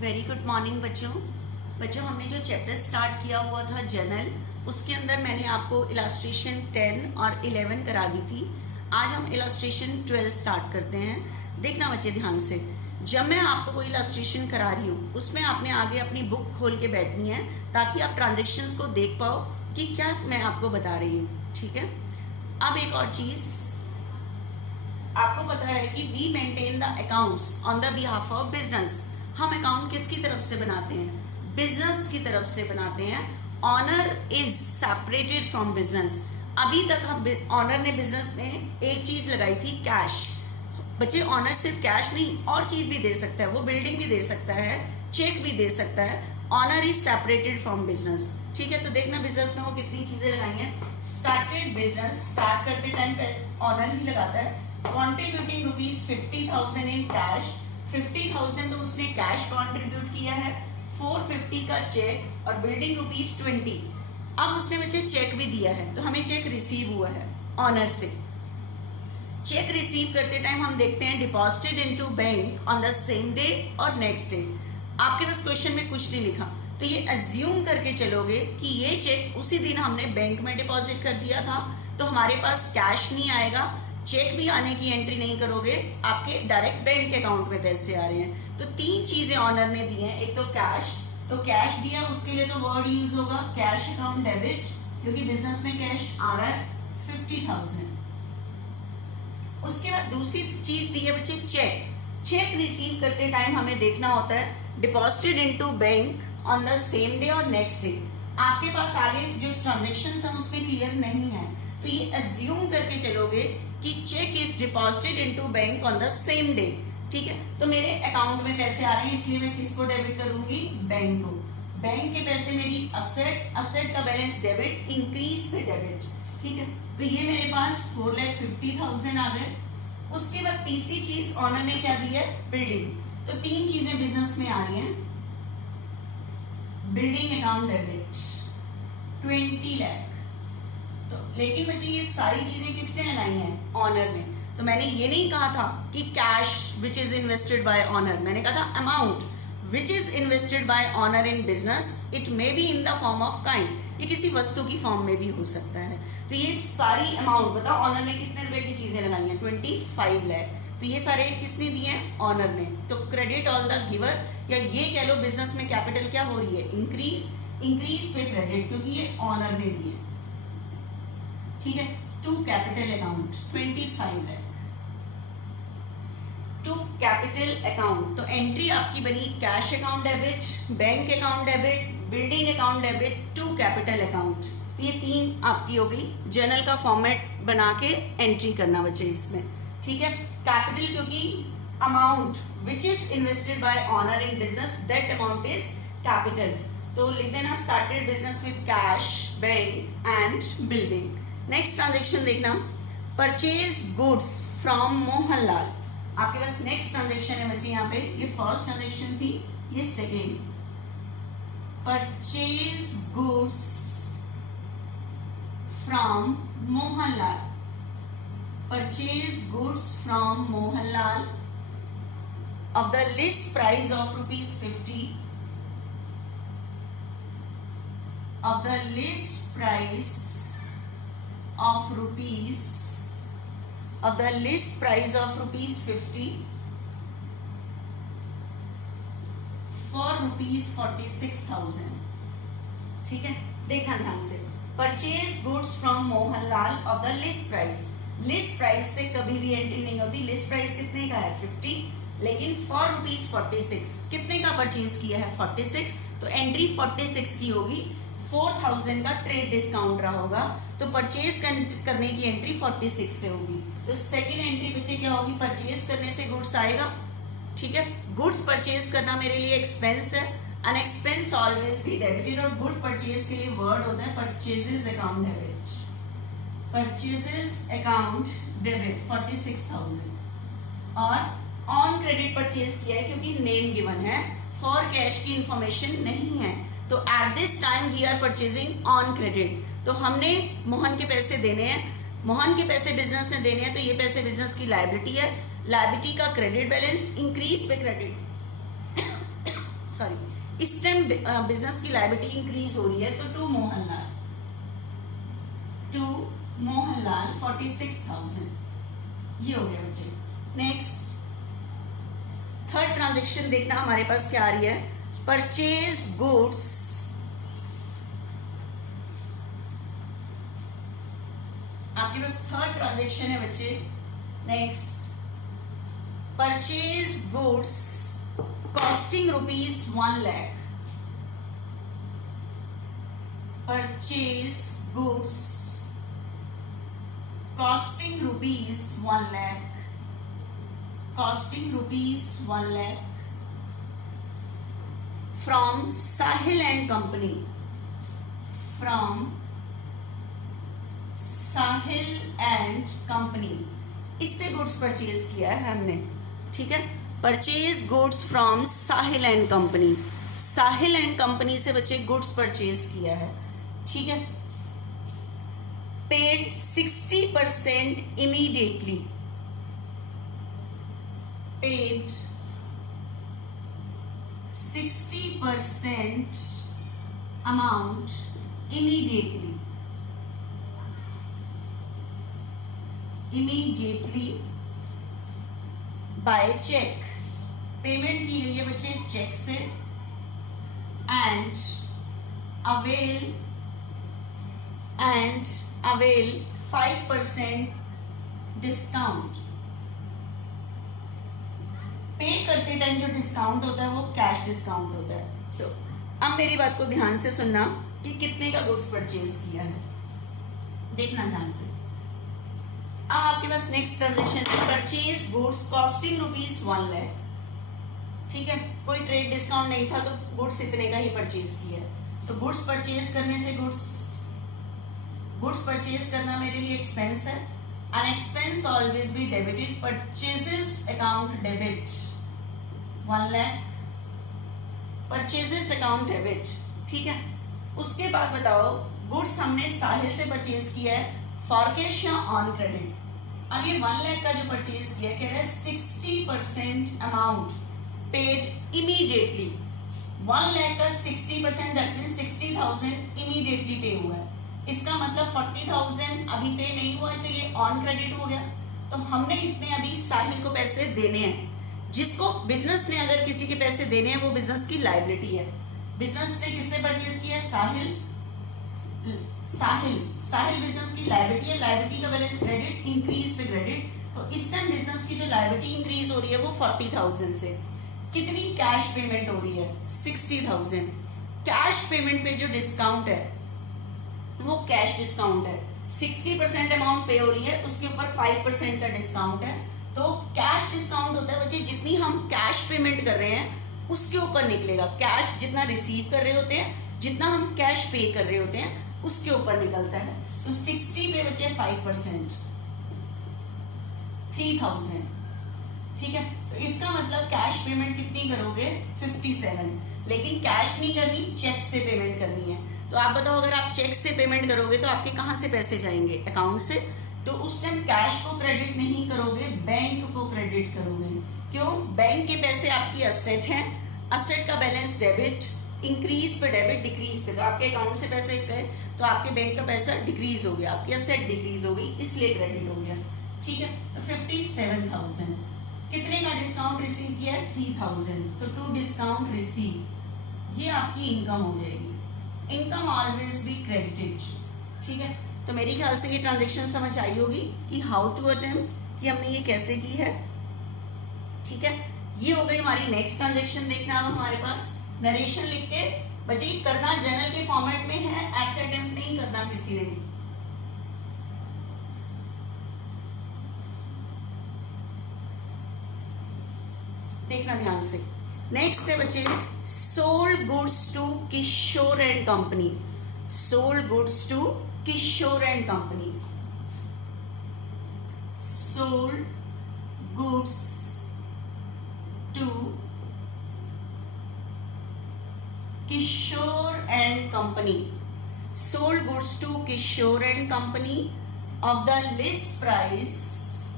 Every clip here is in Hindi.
वेरी गुड मॉर्निंग बच्चों हमने जो चैप्टर स्टार्ट किया हुआ था जर्नल, उसके अंदर मैंने आपको इलास्ट्रेशन 10 और 11 करा दी थी। आज हम इलास्ट्रेशन 12 स्टार्ट करते हैं। देखना बच्चे ध्यान से, जब मैं आपको कोई इलास्ट्रेशन करा रही हूँ उसमें आपने आगे अपनी बुक खोल के बैठनी है ताकि आप ट्रांजेक्शन्स को देख पाओ कि क्या मैं आपको बता रही हूँ। ठीक है, अब एक और चीज़ आपको पता है कि we maintain the accounts on the behalf of business. हम अकाउंट किसकी तरफ से बनाते हैं? बिजनेस की तरफ से बनाते हैं। Owner is separated from business. अभी तक हम ऑनर ने बिजनेस में एक चीज लगाई थी, कैश। बच्चे ऑनर सिर्फ कैश नहीं और चीज भी दे सकता है, वो बिल्डिंग भी दे सकता है, चेक भी दे सकता है। Owner is separated from business. ठीक है, तो देखना बिजनेस में वो कितनी चीजें लगाई हैं। स्टार्टेड बिजनेस, स्टार्ट करते टाइम ऑनर ही लगाता है। कॉन्ट्रीब्यूटिंग रुपीज 50,000 इन कैश, 50,000 तो उसने कैश कंट्रीब्यूट किया है, 450 का चेक और बिल्डिंग रुपीज 20। अब उसने बच्चे चेक भी दिया है, तो हमें चेक रिसीव हुआ है ऑनर से। चेक रिसीव करते टाइम हम देखते हैं deposited into bank on the same day और नेक्स्ट डे। आपके पास क्वेश्चन में कुछ नहीं लिखा, तो ये अज्यूम करके चलोगे कि ये चेक उसी दिन हमने बैंक में डिपॉजिट कर दिया था, तो हमारे पास कैश नहीं आएगा, चेक भी आने की एंट्री नहीं करोगे, आपके डायरेक्ट बैंक अकाउंट में पैसे आ रहे हैं। तो तीन चीजें ऑनर ने दी हैं। एक तो कैश दिया, उसके लिए तो वर्ड यूज होगा कैश अकाउंट डेबिट, क्योंकि बिजनेस में कैश आ रहा है 50,000। उसके बाद दूसरी चीज दी है बच्चे चेक। चेक रिसीव करते टाइम हमें देखना होता है deposited into bank on the same day और नेक्स्ट डे। आपके पास आगे जो ट्रांजेक्शन है उसमें क्लियर नहीं है, तो ये अज्यूम करके चलोगे कि cheque is deposited into bank on the same day. ठीक है, तो मेरे अकाउंट में पैसे आ रहे हैं, इसलिए मैं किसको डेबिट करूंगी? बैंक को। बैंक के पैसे मेरी असेट का बैलेंस डेबिट, इंक्रीज पे डेबिट। ठीक है, तो ये मेरे पास 4,50,000 आ गए। उसके बाद तीसरी चीज ऑनर ने क्या दी है? बिल्डिंग। तो तीन चीजें बिजनेस में आ रही हैं। Building account debit 20 lakh. तो लेकिन बच्चे ये सारी चीजें किसने लगाई हैं? ऑनर ने। तो मैंने ये नहीं कहा था कि cash which is invested bye honour, मैंने कहा था amount which is invested bye honour in business, it may be in the form of kind. ये किसी वस्तु की फॉर्म में भी हो सकता है। तो ये सारी अमाउंट बताओ ऑनर ने कितने रुपए की चीजें लगाई हैं? 25 लाख। तो ये सारे किसने दिए हैं? ऑनर ने। तो क्रेडिट ऑल द गिवर, या ये कह लो बिजनेस में कैपिटल क्या हो रही है? इंक्रीज पे क्रेडिट, क्योंकि ये ऑनर ने दिए। ठीक है, to capital account 25 lakh to capital account. तो एंट्री आपकी बनी cash account debit, bank account debit, building account debit, to capital account. ये तीन आपकी हो गई। जर्नल का फॉर्मेट बना के एंट्री करना बच्चे इसमें। ठीक है, कैपिटल क्योंकि amount which is invested bye honour in business, that amount is capital. तो लिख देना started business with cash, bank and building. Next transaction देखना, परचेज गुड्स फ्रॉम मोहनलाल। आपके पास नेक्स्ट ट्रांजेक्शन है बच्चे यहाँ पे। ये फर्स्ट ट्रांजेक्शन थी, ये second. Purchase goods from Mohanlal, purchase goods from Mohanlal of the list price of rupees 50, of the list price of rupees 50 for rupees 46,000। ठीक है, देखना ध्यान से। Purchase goods from Mohanlal of the list price. List price से कभी भी एंट्री नहीं होती। लिस्ट प्राइस कितने का है? 50, लेकिन फॉर रुपीज 46 कितने का परचेज किया है? 46, तो एंट्री 46 की होगी। 4,000 का ट्रेड डिस्काउंट रहा होगा, तो परचेज करने की एंट्री 46 से होगी। तो सेकेंड एंट्री बच्चे क्या होगी? परचेज करने से गुड्स आएगा। ठीक है, गुड्स परचेज करना मेरे लिए एक्सपेंस है, an expense always be debited. और गुड परचेज के लिए वर्ड होता है purchases account debit, purchases account debit 46,000। और ऑन क्रेडिट परचेज किया है क्योंकि नेम गिवन है, फॉर कैश की इंफॉर्मेशन नहीं है। तो at this time we are purchasing on credit. तो हमने मोहन के पैसे देने हैं, मोहन के पैसे बिजनेस ने देने हैं, तो ये पैसे बिजनेस की लायबिलिटी है। लायबिलिटी का क्रेडिट बैलेंस, इंक्रीज पे क्रेडिट सॉरी इस टाइम बिजनेस की लायबिलिटी इंक्रीज हो रही है, तो टू मोहनलाल 46,000 ये हो गया बच्चे। नेक्स्ट थर्ड ट्रांजेक्शन देखना हमारे पास क्या आ रही है, परचेज गुड्स आपके पास थर्ड ट्रांजेक्शन है बच्चे। Next purchase goods costing ₹1 lakh, purchase goods costing ₹1 lakh, costing ₹1 lakh from Sahil and Company, from Sahil and Company, इससे गुड्स परचेज किया है हमने, ठीक है। Purchase goods from Sahil and company, Sahil and company से बच्चे गुड्स परचेज किया है, ठीक है। Paid 60% immediately, paid 60% amount immediately by check, payment की हुई है बच्चे चेक से, एंड अवेल 5% डिस्काउंट। पे करते टाइम जो डिस्काउंट होता है वो कैश डिस्काउंट होता है। तो अब मेरी बात को ध्यान से सुनना कि कितने का गुड्स परचेज किया है, देखना ध्यान से। अब आपके पास नेक्स्ट ट्रांजेक्शन है, परचेज गुड्स कॉस्टिंग ₹1 lakh, ठीक है। कोई ट्रेड डिस्काउंट नहीं था तो गुड्स इतने का ही परचेज किया है। तो गुड्स परचेज करने से गुड्स परचेज करना मेरे लिए एक्सपेंस है, an expense always be debited, purchases account debit 1 lakh, purchases account debit, ठीक है। उसके बाद बताओ गुड्स हमने साहिल से परचेज किया है फॉर कैश या ऑन क्रेडिट। अब ये 1 lakh का जो परचेज किया कह रहा है 60% अमाउंट पेड इमीडिएटली, 1 lakh का 60% दैट मींस 60,000 इमीडिएटली पे हुआ है। इसका मतलब 40,000 अभी पे नहीं हुआ है, तो ये ऑन क्रेडिट हो गया। तो हमने इतने अभी साहिल को पैसे देने हैं, जिसको बिजनेस ने अगर किसी के पैसे देने हैं वो बिजनेस की लायबिलिटी है। बिजनेस ने किससे परचेज किया है, साहिल बिजनेस की लायबिलिटी है, लायबिलिटी का बैलेंस क्रेडिट, इंक्रीज पे क्रेडिट। तो इस टाइम बिजनेस की जो लायबिलिटी इंक्रीज हो रही है वो 40,000 से, कितनी कैश पेमेंट हो रही है 60,000। कैश पेमेंट पे जो डिस्काउंट है वो कैश डिस्काउंट है, 60% अमाउंट पे हो रही है, उसके ऊपर 5% का डिस्काउंट है। तो कैश डिस्काउंट होता है बच्चे, जितनी हम कैश पेमेंट कर रहे हैं उसके ऊपर निकलेगा। कैश जितना रिसीव कर रहे होते हैं, जितना हम कैश पे कर रहे होते हैं उसके ऊपर निकलता है। तो 60 पे बचे 5%, 3,000, ठीक है। तो इसका मतलब कैश पेमेंट कितनी करोगे 57, लेकिन कैश नहीं करनी, चेक से पेमेंट करनी है। तो आप बताओ अगर आप चेक से पेमेंट करोगे तो आपके कहाँ से पैसे जाएंगे, अकाउंट से। तो उस टाइम कैश को क्रेडिट नहीं करोगे, बैंक को क्रेडिट करोगे। क्यों, बैंक के पैसे आपकी असेट हैं, असेट का बैलेंस डेबिट, इंक्रीज पे डेबिट, डिक्रीज पे। तो आपके अकाउंट से पैसे गए तो आपके बैंक का पैसा डिक्रीज हो गया, आपकी असेट डिक्रीज हो गई, इसलिए क्रेडिट हो गया, ठीक है। तो 57,000 कितने का डिस्काउंट रिसीव किया है 3,000, तो टू डिस्काउंट रिसीव, ये आपकी इनकम हो जाएगी। इनकम ऑलवेज बी क्रेडिटेड, ठीक है। तो मेरे ख्याल से ये ट्रांजेक्शन समझ आई होगी कि हाउ टू अटेम्प्ट, कि हमने ये कैसे की है, ठीक है। ये हो गई हमारी नेक्स्ट ट्रांजेक्शन। देखना अब हमारे पास नरेशन लिख के बच्चे करना जर्नल के फॉर्मेट में है, ऐसे अटेम्प्ट नहीं करना किसी ने। देखना ध्यान से। नेक्स्ट है बच्चे sold goods to Kishore and company, sold goods to Kishore and company, sold goods to Kishore and company, sold goods to Kishore and company of the list price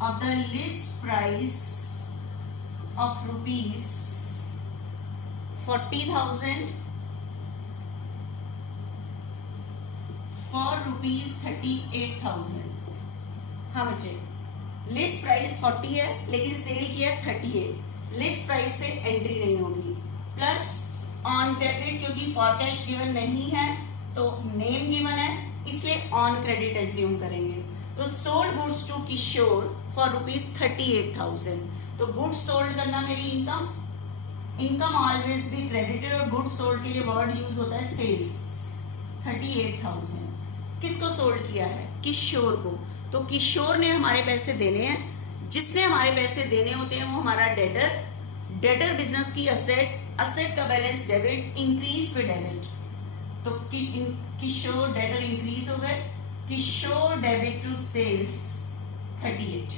of the list price of rupees 40,000 for rupees 38,000। हाँ बच्चे, लिस्ट प्राइस 40 है लेकिन सेल किया 30 है, लिस्ट प्राइस से एंट्री नहीं होगी। प्लस ऑन क्रेडिट, क्योंकि फॉरकैश गिवन नहीं है तो नेम गिवन है, इसलिए ऑन क्रेडिट एज्यूम करेंगे। तो sold goods to Kishore for rupees 38,000। तो गुड्स सोल्ड करना मेरी इनकम, इनकम ऑलवेज भी क्रेडिटेड, और गुड्स सोल्ड के लिए वर्ड यूज होता है सेल्स। 38,000 किसको सोल्ड किया है? किशोर को। तो किशोर ने हमारे पैसे देने हैं, जिसने हमारे पैसे देने होते हैं वो हमारा डेटर। डेटर बिजनेस की असेट, असेट का बैलेंस डेबिट, इंक्रीज पे डेबिट। तो किशोर डेटर इंक्रीज हो गए, किशोर डेबिट टू सेल्स 38।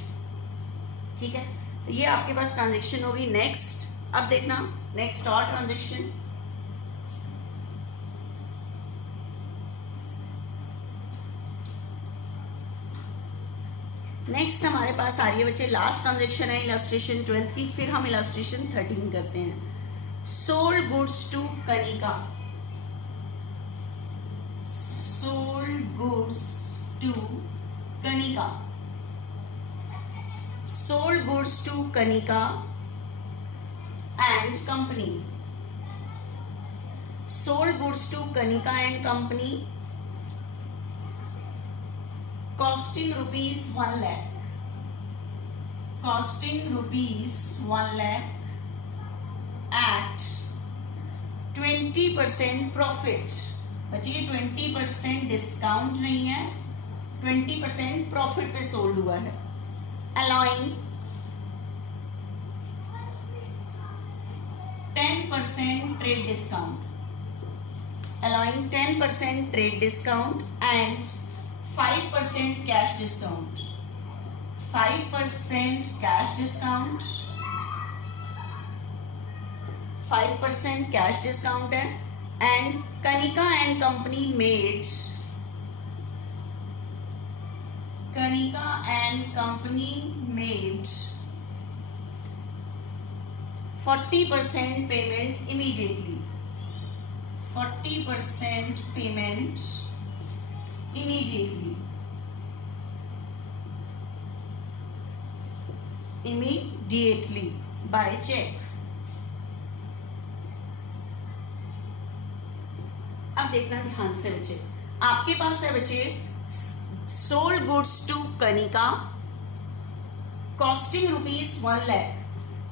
ठीक है, तो ये आपके पास ट्रांजेक्शन होगी। नेक्स्ट, अब देखना नेक्स्ट और ट्रांजेक्शन। नेक्स्ट हमारे पास आ रही है बच्चे, लास्ट ट्रांजेक्शन है इलस्ट्रेशन 12 की, फिर हम इलस्ट्रेशन 13 करते हैं। Sold goods to Kanika, sold goods to Kanika, sold goods to Kanika and company, sold goods to Kanika and company costing rupees 1 lakh, costing rupees 1 lakh at 20% profit। बच्चे ये 20% डिस्काउंट नहीं है, 20% प्रॉफिट पे सोल्ड हुआ है। allowing 10% trade discount, allowing 10% trade discount and 5% cash discount, 5% cash discount, 5% cash discount है। And Kanika and company made, Kanika and company made 40% payment immediately, 40% payment immediately, immediately by check। अब देखना ध्यान से बच्चे, आपके पास है बच्चे sold goods to Kanika costing rupees 1 lakh।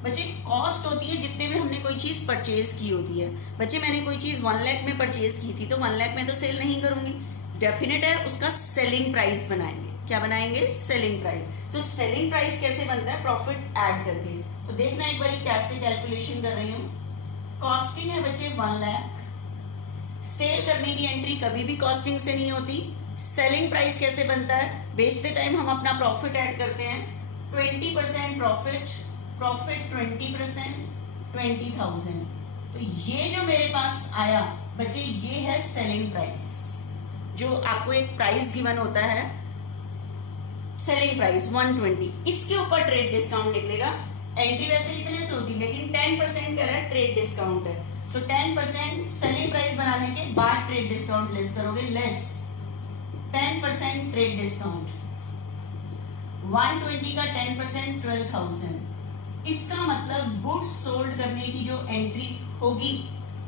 बच्चे कॉस्ट होती है जितने में हमने कोई चीज परचेज की होती है। बच्चे मैंने कोई चीज 1 lakh में परचेज की थी तो 1 lakh में तो सेल नहीं करूंगी, डेफिनेट है उसका सेलिंग प्राइस बनाएंगे। क्या बनाएंगे? Selling price. तो सेलिंग प्राइस कैसे बनता है? प्रॉफिट ऐड करके। तो देखना एक बार कैसे कैलकुलेशन कर रही हूँ। कॉस्टिंग है बच्चे 1 lakh, सेल करने की एंट्री कभी भी कॉस्टिंग से नहीं होती। सेलिंग प्राइस कैसे बनता है? बेचते टाइम हम अपना प्रॉफिट ऐड करते हैं, 20% प्रॉफिट, प्रॉफिट 20%, 20,000। तो ये जो मेरे पास आया बच्चे ये है सेलिंग प्राइस। जो आपको एक प्राइस गिवन होता है सेलिंग प्राइस 120, इसके ऊपर ट्रेड डिस्काउंट निकलेगा। एंट्री वैसे इतने से होती लेकिन 10% कह रहा है ट्रेड डिस्काउंट है, तो 10% सेलिंग प्राइस बनाने के बाद ट्रेड डिस्काउंट लेस करोगे, लेस 10% ट्रेड डिस्काउंट, 120 का 10% 12,000। इसका मतलब गुड्स सोल्ड करने की जो एंट्री होगी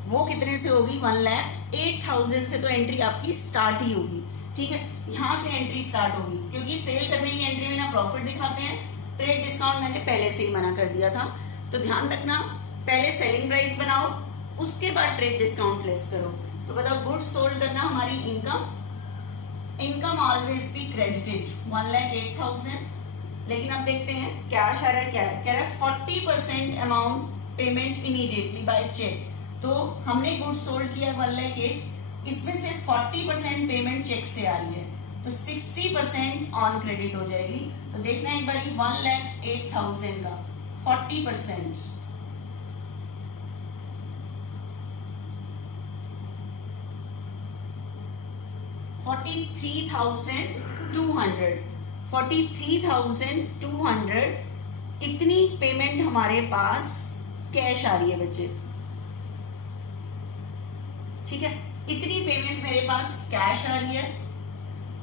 वो कितने से होगी? 1,08,000 से तो एंट्री आपकी स्टार्ट ही होगी। ठीक है, यहां से एंट्री स्टार्ट होगी क्योंकि सेल करने की एंट्री में ना प्रॉफिट दिखाते हैं, ट्रेड डिस्काउंट मैंने पहले से ही मना कर दिया था। तो ध्यान रखना, पहले सेलिंग प्राइस बनाओ उसके बाद ट्रेड डिस्काउंट लेस करो। तो बताओ गुड्स सोल्ड करना हमारी income, income always be credited 1,08,000। लेकिन अब देखते हैं कैश आ रहा है, क्या है? कह रहा है 40% amount payment immediately by cheque. तो हमने गुड्स सोल्ड किया 1,08,000, इसमें से 40% पेमेंट चेक से आ रही है तो 60% ऑन क्रेडिट हो जाएगी। तो देखना एक बार 1,08,000 का 40% 43,200, 43,200 इतनी पेमेंट हमारे पास कैश आ रही है बच्चे, ठीक है, इतनी पेमेंट मेरे पास कैश आ रही है,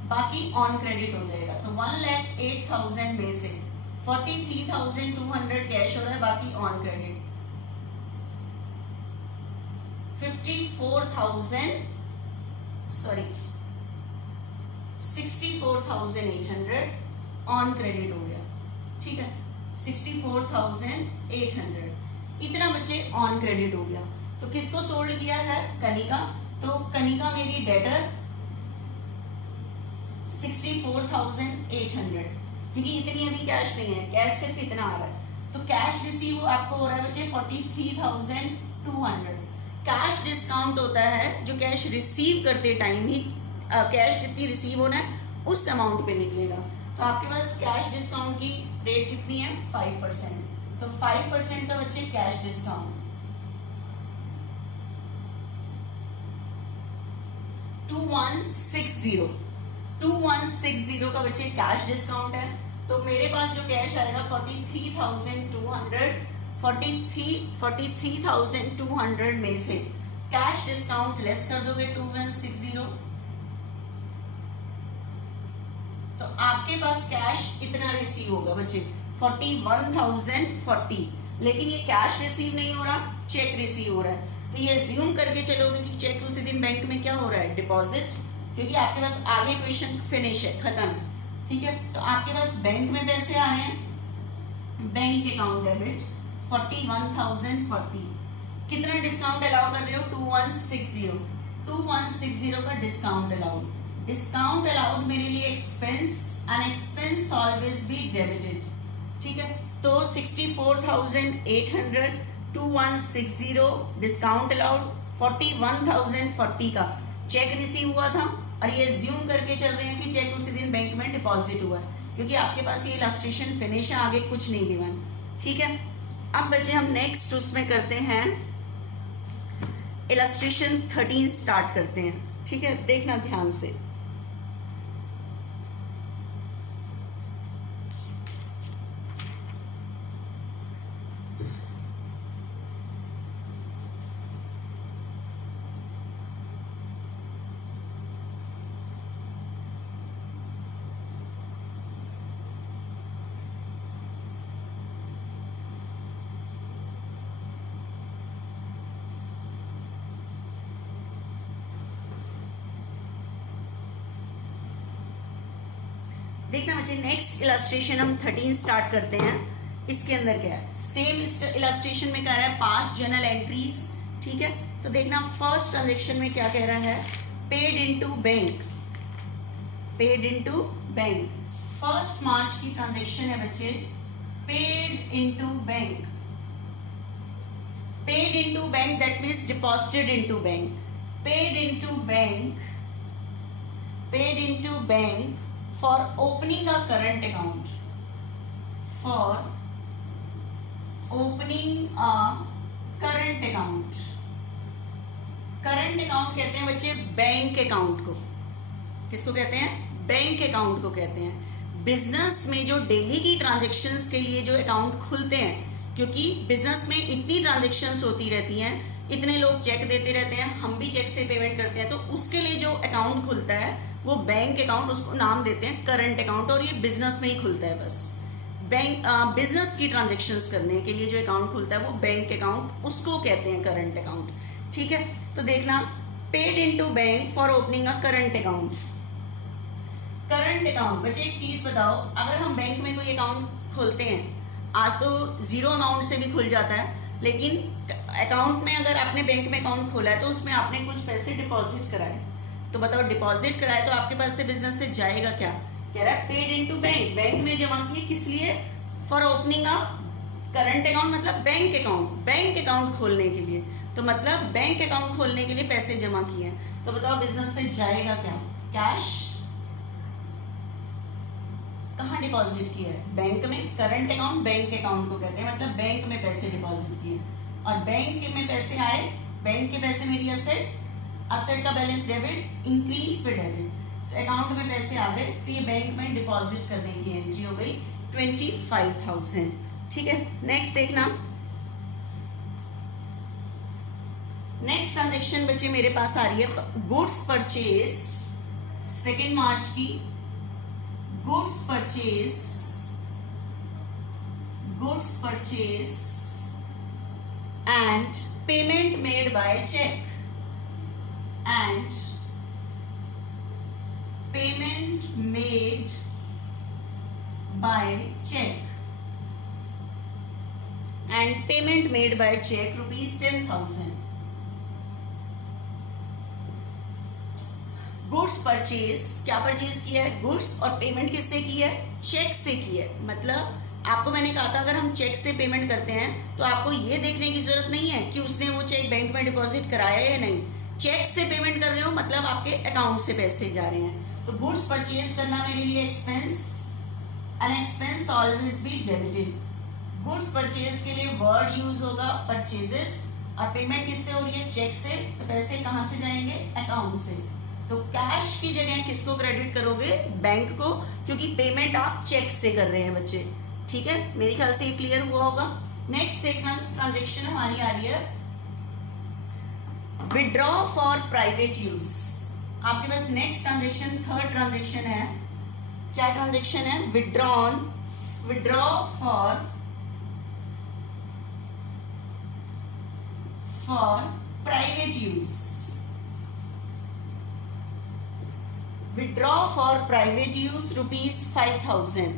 बाकी ऑन क्रेडिट हो जाएगा। तो 1,08,000 में से 43,200 कैश हो रहा है, बाकी ऑन क्रेडिट 64,800 ऑन क्रेडिट हो गया, ठीक है, 64,800 इतना बच्चे ऑन क्रेडिट हो गया। तो किसको सोल्ड किया है? कनिका। तो कनिका मेरी डेटर 64,800, क्योंकि इतनी अभी कैश नहीं है, कैश सिर्फ इतना आ रहा है। तो कैश रिसीव आपको हो रहा है बच्चे 43,200। कैश डिस्काउंट होता है जो कैश रिसीव करते टाइम ही कैश जितनी रिसीव होना है उस अमाउंट पे निकलेगा। तो आपके पास कैश डिस्काउंट की रेट कितनी है? 5%। तो 5% का बच्चे कैश डिस्काउंट 2160 का बच्चे कैश डिस्काउंट है। तो मेरे पास जो कैश आएगा 43,200 में से कैश डिस्काउंट लेस कर दोगे 2160, तो आपके पास कैश इतना रिसीव होगा बच्चे 41,040। लेकिन ये कैश रिसीव नहीं हो रहा, चेक रिसीव हो रहा है। तो ये अज्यूम करके चलोगे कि चेक उसी दिन बैंक में क्या हो रहा है? डिपॉजिट, क्योंकि आपके पास आगे क्वेश्चन फिनिश है, खत्म है, ठीक है। तो आपके पास बैंक में पैसे आ रहे हैं, बैंक अकाउंट डेबिट 41,040। कितना डिस्काउंट अलाउ कर रहे हो? 2160 का डिस्काउंट अलाउड। डिस्काउंट अलाउड मेरे लिए expense, and expense always be debited, ठीक है। तो 64,800 2160 डिस्काउंट अलाउड, 41,040 का चेक रिसीव हुआ था, और ये ज्यूम करके चल रहे हैं कि चेक उसी दिन बैंक में डिपॉजिट हुआ है, क्योंकि आपके पास ये इलस्ट्रेशन फिनिश है, आगे कुछ नहीं गिवन, ठीक है। अब बच्चे हम नेक्स्ट उसमें करते हैं, इलस्ट्रेशन 13 स्टार्ट करते हैं, ठीक है, देखना ध्यान से। देखना बच्चे, नेक्स्ट इलस्ट्रेशन हम 13 स्टार्ट करते हैं। इसके अंदर क्या है? सेम इलस्ट्रेशन में कह रहा है पास्ट जर्नल एंट्रीज, ठीक है। तो देखना फर्स्ट ट्रांजेक्शन में क्या कह रहा है? Paid into bank, paid into bank. First March की ट्रांजेक्शन है बच्चे, paid into bank. Paid into bank that means deposited into bank. Paid into bank, paid into bank for opening a current account, for opening a current account। Current account कहते हैं बच्चे बैंक अकाउंट को। किसको कहते हैं? बैंक अकाउंट को कहते हैं। बिजनेस में जो डेली की ट्रांजेक्शन्स के लिए जो अकाउंट खुलते हैं, क्योंकि बिजनेस में इतनी ट्रांजेक्शन्स होती रहती हैं, इतने लोग चेक देते रहते हैं, हम भी चेक से पेमेंट करते हैं, तो उसके लिए जो अकाउंट खुलता है वो बैंक अकाउंट, उसको नाम देते हैं करंट अकाउंट, और ये बिजनेस में ही खुलता है बस। बैंक बिजनेस की ट्रांजेक्शन्स करने के लिए जो अकाउंट खुलता है वो बैंक अकाउंट, उसको कहते हैं करंट अकाउंट, ठीक है। तो देखना, paid into bank for opening a current account. Current account बच्चे एक चीज बताओ, अगर हम बैंक में कोई अकाउंट खोलते हैं, आज तो जीरो अमाउंट से भी खुल जाता है, लेकिन अकाउंट में अगर आपने बैंक में अकाउंट खोला है तो उसमें आपने कुछ पैसे डिपॉजिट कराए, तो बताओ डिपॉजिट कराए तो आपके पास से बिजनेस से जाएगा क्या? कह रहा है पेड इनटू बैंक, बैंक में जमा किए, किस लिए? For opening a current account, मतलब बैंक अकाउंट, बैंक अकाउंट खोलने के लिए। तो मतलब बैंक अकाउंट खोलने के लिए पैसे जमा किए, तो बताओ बिजनेस से जाएगा क्या? कैश। कहाँ डिपॉजिट किया है? बैंक में। करंट अकाउंट बैंक अकाउंट को कहते हैं, मतलब बैंक में पैसे डिपॉजिट किए, और बैंक में पैसे आए, बैंक के पैसे मेरी असेट, असेट का बैलेंस डेबिट, इंक्रीज पे डेबिट, तो अकाउंट में पैसे आ गए, तो ये बैंक में डिपॉजिट करने की एंट्री हो गई 25,000। ठीक है, नेक्स्ट देखना। नेक्स्ट ट्रांजेक्शन बच्चे मेरे पास आ रही है गुड्स परचेज 2 मार्च की। Goods purchase and payment made by cheque rupees 10,000। Goods purchase, क्या परचेज किया है? गुड्स। और पेमेंट किससे की है? चेक से की है। मतलब आपको मैंने कहा था अगर हम चेक से पेमेंट करते हैं तो आपको ये देखने की जरूरत नहीं है कि उसने वो चेक बैंक में डिपॉजिट कराया या नहीं। चेक से पेमेंट कर रहे हो मतलब आपके अकाउंट से पैसे जा रहे हैं। तो गुड्स परचेज करना मेरे लिए expense, N expense always be debited. Goods purchase के लिए वर्ड यूज होगा परचेजेस, और पेमेंट किससे हो रही है? चेक से। तो पैसे कहाँ से जाएंगे? अकाउंट से। तो कैश की जगह किसको क्रेडिट करोगे? बैंक को, क्योंकि पेमेंट आप चेक से कर रहे हैं बच्चे। ठीक है, मेरे ख्याल से ये क्लियर हुआ होगा। नेक्स्ट देखना, ट्रांजेक्शन हमारी आ रही है विड्रॉ फॉर प्राइवेट यूज। आपके पास नेक्स्ट ट्रांजेक्शन, थर्ड ट्रांजेक्शन है। क्या ट्रांजेक्शन है? Withdraw for private use. Withdraw for private use rupees 5,000।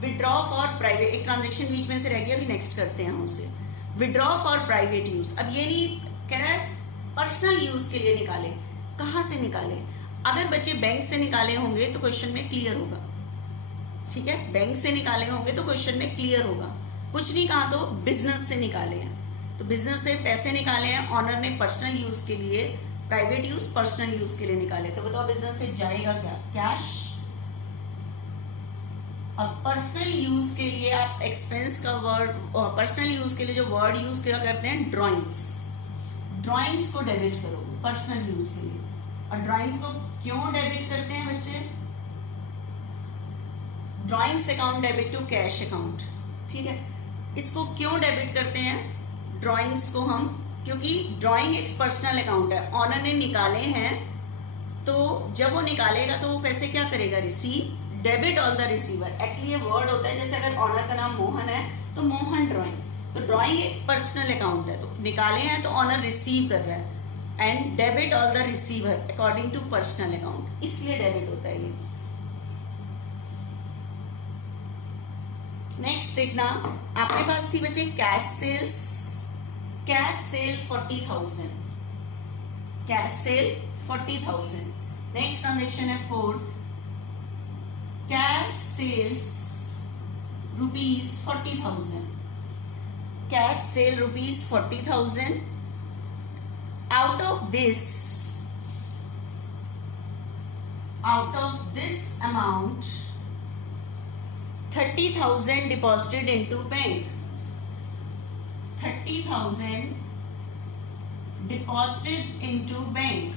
Withdraw for private, एक ट्रांजेक्शन बीच में से रह गया, अभी नेक्स्ट करते हैं उसे। Withdraw for private use. अब ये नहीं कह रहा है पर्सनल यूज के लिए निकाले। कहाँ से निकाले? अगर बच्चे बैंक से निकाले होंगे तो क्वेश्चन में क्लियर होगा। ठीक है, बैंक से निकाले होंगे तो क्वेश्चन में क्लियर होगा। कुछ नहीं कहा तो बिजनेस से निकाले हैं, तो बिजनेस से पैसे निकाले हैं ऑनर ने पर्सनल यूज के लिए, प्राइवेट यूज पर्सनल यूज के लिए निकाले। तो बताओ बिजनेस से जाएगा क्या? कैश। अब पर्सनल यूज के लिए आप एक्सपेंस का वर्ड, पर्सनल यूज के लिए जो वर्ड यूज क्या करते हैं? ड्राइंग्स। ड्राइंग्स को डेबिट करोगे पर्सनल यूज के लिए। और ड्राइंग्स को क्यों डेबिट करते हैं बच्चे? Drawings account debit to cash account. ठीक है, इसको क्यों डेबिट करते हैं ड्राइंग्स को हम? क्योंकि ड्राइंग एक पर्सनल अकाउंट है, ऑनर ने निकाले हैं, तो जब वो निकालेगा तो वो पैसे क्या करेगा? Receive. Debit all the receiver. Actually ये वर्ड होता है, जैसे अगर ऑनर का नाम मोहन है तो मोहन ड्राइंग, तो ड्राइंग एक पर्सनल अकाउंट है, तो निकाले हैं तो ऑनर रिसीव कर रहा है। And debit all the receiver according to personal account, इसलिए डेबिट होता है ये। नेक्स्ट देखना, आपके पास थी बच्चे cash sales. Cash sale 40,000। Cash sale 40,000। Next transaction है fourth, cash sales rupees 40,000। Cash sale rupees 40,000। out of this amount 30,000 deposited into bank. 30,000 deposited into bank.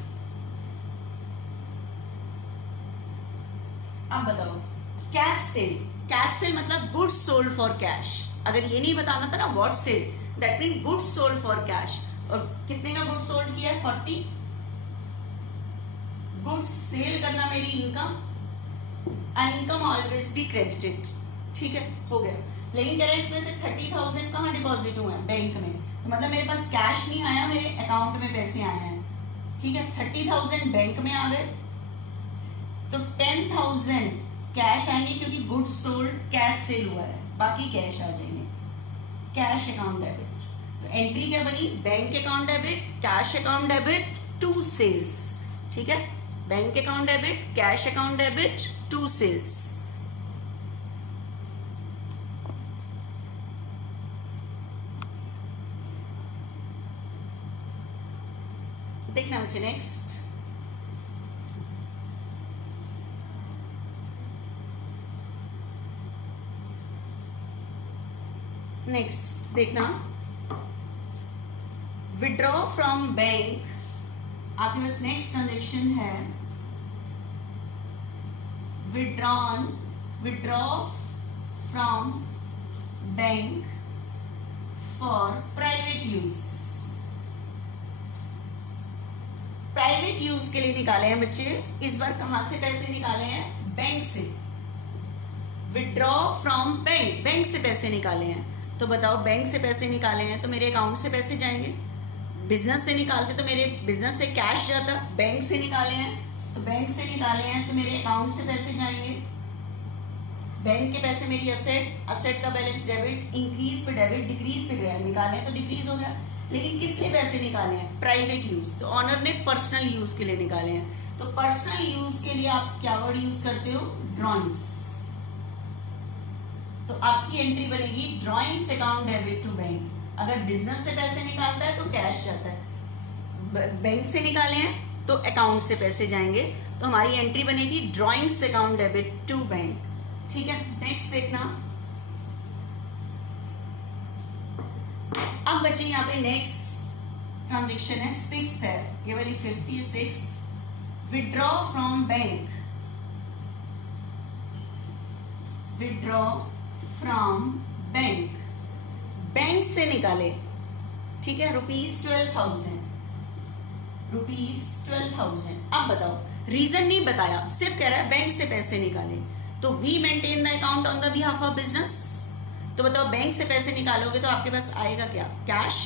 अब बताओ कैश सेल मतलब गुड्स सोल्ड फॉर कैश। अगर ये नहीं बताना था ना what sale, that mean goods sold for cash. और कितने का गुड्स सोल्ड किया है? 40। गुड्स सेल करना मेरी income, and income always be credited. ठीक है, हो गया। लेकिन कह रहे हैं इसमें से 30,000 कहाँ डिपॉजिट हुए हैं? बैंक में। तो मतलब मेरे पास कैश नहीं आया, मेरे अकाउंट में पैसे आए हैं। ठीक है, 30,000 बैंक में आ गए, तो 10,000 कैश आएंगे क्योंकि गुड्स सोल्ड कैश सेल हुआ है, बाकी कैश आ जाएंगे। कैश अकाउंट डेबिट, तो एंट्री क्या बनी? Bank account debit, cash account debit to sales. ठीक है, bank account debit, cash account debit to sales. देखना बच्चे नेक्स्ट, देखना विड्रॉ फ्रॉम बैंक। आपके पास नेक्स्ट ट्रांजेक्शन है withdrawn withdraw from bank for private use. Private use के लिए निकाले हैं बच्चे। इस बार कहां से पैसे निकाले हैं? बैंक से। विड्रॉ फ्रॉम बैंक, बैंक से पैसे निकाले हैं। तो बताओ, बैंक से पैसे निकाले हैं तो मेरे अकाउंट से पैसे जाएंगे। बिजनेस से निकालते तो मेरे बिजनेस से कैश जाता। बैंक से निकाले हैं तो बैंक से निकाले हैं तो मेरे अकाउंट से पैसे जाएंगे। बैंक के पैसे मेरी असेट, असेट का बैलेंस डेबिट, इंक्रीज पे डेबिट, डिक्रीज पे गया, निकाले तो डिक्रीज हो गया। लेकिन किस लिए पैसे निकाले हैं? Private use. तो ऑनर ने पर्सनल यूज के लिए निकाले हैं। तो पर्सनल यूज के लिए आप क्या वर्ड यूज करते हो? ड्रॉइंग्स। तो आपकी एंट्री बनेगी drawings account debit to bank. अगर बिजनेस से पैसे निकालता है तो कैश जाता है, बैंक से निकाले हैं तो अकाउंट से पैसे जाएंगे। तो हमारी एंट्री बनेगी drawings account debit to bank. ठीक है, नेक्स्ट देखना। अब बच्चे यहाँ पे नेक्स्ट ट्रांजेक्शन है, सिक्स्थ है, ये वाली 56, withdraw from bank. Withdraw from bank, bank से निकाले। ठीक है, ₹12,000, ₹12,000। अब बताओ, रीजन नहीं बताया, सिर्फ कह रहा है बैंक से पैसे निकाले। तो we maintain the account on the behalf of business. तो बताओ, बैंक से पैसे निकालोगे तो आपके पास आएगा क्या? कैश।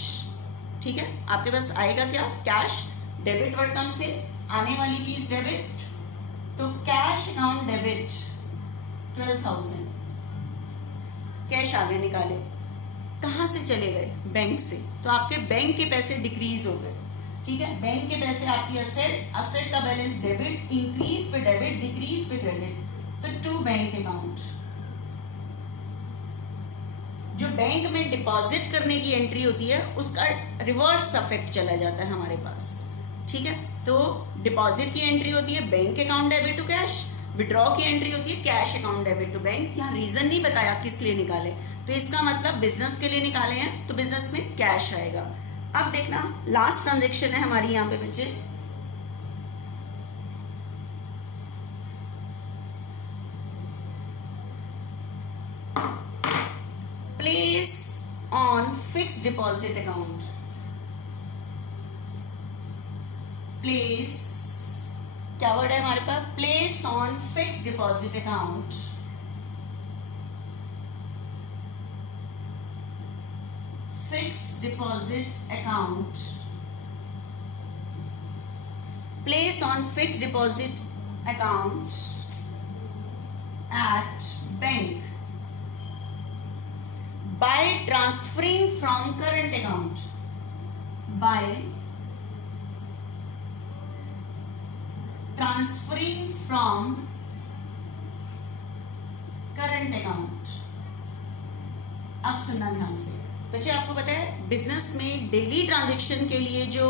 ठीक है, आपके पास आएगा क्या? कैश। डेबिट वर्ड कम से आने वाली चीज डेबिट, तो कैश अकाउंट डेबिट 12,000। कैश आगे निकाले, कहां से चले गए? बैंक से। तो आपके बैंक के पैसे डिक्रीज हो गए। ठीक है, बैंक के पैसे आपकी असेट, असेट का बैलेंस डेबिट, इंक्रीज पे डेबिट, डिक्रीज पे क्रेडिट, तो टू बैंक अकाउंट। जो बैंक में डिपॉजिट करने की एंट्री होती है उसका रिवर्स इफेक्ट चला जाता है हमारे पास। ठीक है, तो डिपॉजिट की एंट्री होती है bank account debit to cash, withdraw की एंट्री होती है cash account debit to bank. यहाँ रीजन नहीं बताया किस लिए निकाले, तो इसका मतलब बिजनेस के लिए निकाले हैं तो बिजनेस में कैश आएगा। अब देखना, लास्ट ट्रांजेक्शन है हमारी यहाँ पे बच्चे, place on fixed deposit account. Place, क्या वर्ड है हमारे पास? Place on fixed deposit account. Fixed deposit account, place on fixed deposit account at bank by transferring from current account, by transferring from current account। अब सुनना ध्यान से बच्चे, आपको पता है बिजनेस में डेली ट्रांजैक्शन के लिए जो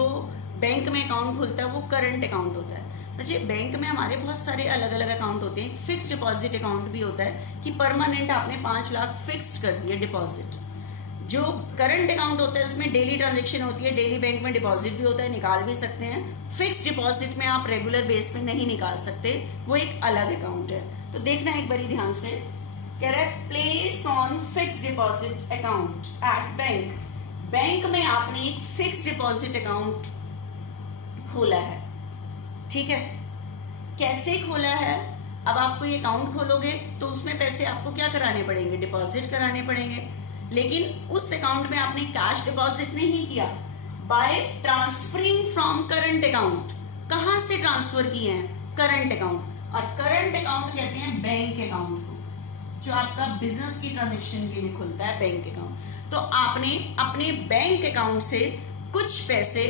बैंक में अकाउंट खुलता है वो करंट अकाउंट होता है। बच्चे, बैंक में हमारे बहुत सारे अलग अलग अकाउंट होते हैं। फिक्स्ड डिपॉजिट अकाउंट भी होता है कि परमानेंट आपने 5 लाख फिक्स्ड कर दिए डिपॉजिट। जो करंट अकाउंट होता है उसमें डेली ट्रांजैक्शन होती है, डेली बैंक में डिपॉजिट भी होता है, निकाल भी सकते हैं। फिक्स्ड डिपॉजिट में आप रेगुलर बेस पे नहीं निकाल सकते, वो एक अलग अकाउंट है। तो देखना एक बारी ध्यान से, कह रहा है place on fixed deposit account at bank. Bank में आपने एक फिक्स्ड डिपॉजिट अकाउंट खोला है। ठीक है, कैसे खोला है? अब आपको ये अकाउंट खोलोगे तो उसमें पैसे आपको क्या कराने पड़ेंगे? डिपॉजिट कराने पड़ेंगे। लेकिन उस अकाउंट में आपने कैश डिपॉजिट नहीं किया, by transferring from current account. कहां से ट्रांसफर किए हैं? Current account. और करंट अकाउंट कहते हैं बैंक अकाउंट को, जो आपका बिजनेस की ट्रांजेक्शन के लिए खुलता है, बैंक अकाउंट। तो आपने अपने बैंक अकाउंट से कुछ पैसे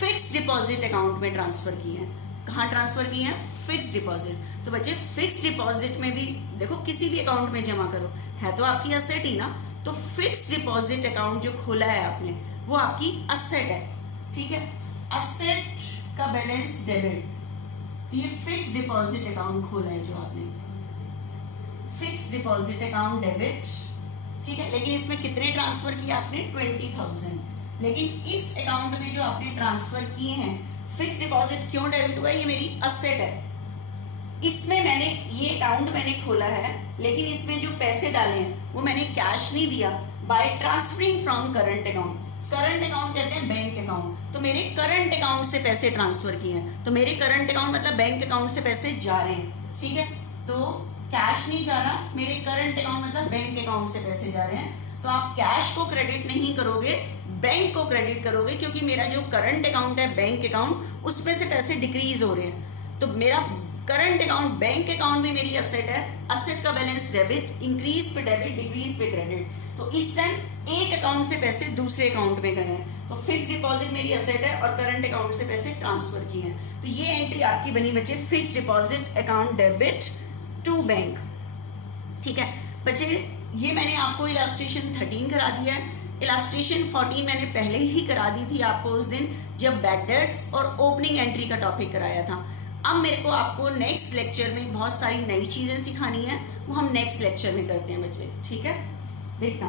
फिक्स्ड डिपॉजिट अकाउंट में ट्रांसफर किए हैं। कहाँ ट्रांसफर किए हैं? Fixed deposit. तो बच्चे, फिक्स्ड डिपॉजिट में भी देखो, किसी भी अकाउंट में जमा करो, है तो आपकी असेट ही ना। तो फिक्स्ड डिपॉजिट अकाउंट जो खोला है आपने, वो आपकी असेट है। ठीक है, असेट का बैलेंस डेबिट, ये फिक्स्ड डिपॉजिट अकाउंट खोला है जो आपने, फिक्स्ड डिपॉजिट अकाउंट डेबिट। ठीक है, लेकिन इसमें कितने ट्रांसफर किए आपने? 20,000। लेकिन इस अकाउंट में जो आपने ट्रांसफर किए हैं, फिक्स्ड डिपॉजिट क्यों डेबिट हुआ? ये मेरी असेट है, इसमें मैंने ये अकाउंट मैंने खोला है, लेकिन इसमें जो पैसे डाले हैं वो मैंने कैश नहीं दिया, by transferring from current account. Current account कहते हैं बैंक अकाउंट, तो मेरे करंट अकाउंट से पैसे ट्रांसफर किए हैं, तो मेरे करंट अकाउंट मतलब बैंक अकाउंट से पैसे जा रहे हैं, ठीक है। तो कैश नहीं जा रहा, मेरे करंट अकाउंट मतलब बैंक अकाउंट से पैसे जा रहे हैं। तो आप कैश को क्रेडिट नहीं करोगे, बैंक को क्रेडिट करोगे, क्योंकि मेरा जो करंट अकाउंट है बैंक अकाउंट, उसमें से पैसे डिक्रीज हो रहे हैं। तो मेरा करंट अकाउंट बैंक अकाउंट भी मेरी असेट है, असेट का बैलेंस डेबिट, इंक्रीज पे डेबिट, डिक्रीज पे क्रेडिट। तो इस टाइम एक अकाउंट से पैसे दूसरे अकाउंट में गए हैं, तो फिक्स डिपॉजिट मेरी असेट है और करंट अकाउंट से पैसे ट्रांसफर किए हैं। तो ये एंट्री आपकी बनी बच्चे, fix deposit account debit to bank, ठीक है बच्चे। ये मैंने आपको इलास्ट्रेशन 13 करा दिया है। इलास्ट्रेशन 14 मैंने पहले ही करा दी थी आपको उस दिन जब बैड डेट्स और ओपनिंग एंट्री का टॉपिक कराया था। अब मेरे को आपको नेक्स्ट लेक्चर में बहुत सारी नई चीजें सिखानी है, वो हम नेक्स्ट लेक्चर में करते हैं बच्चे, ठीक है। देखना।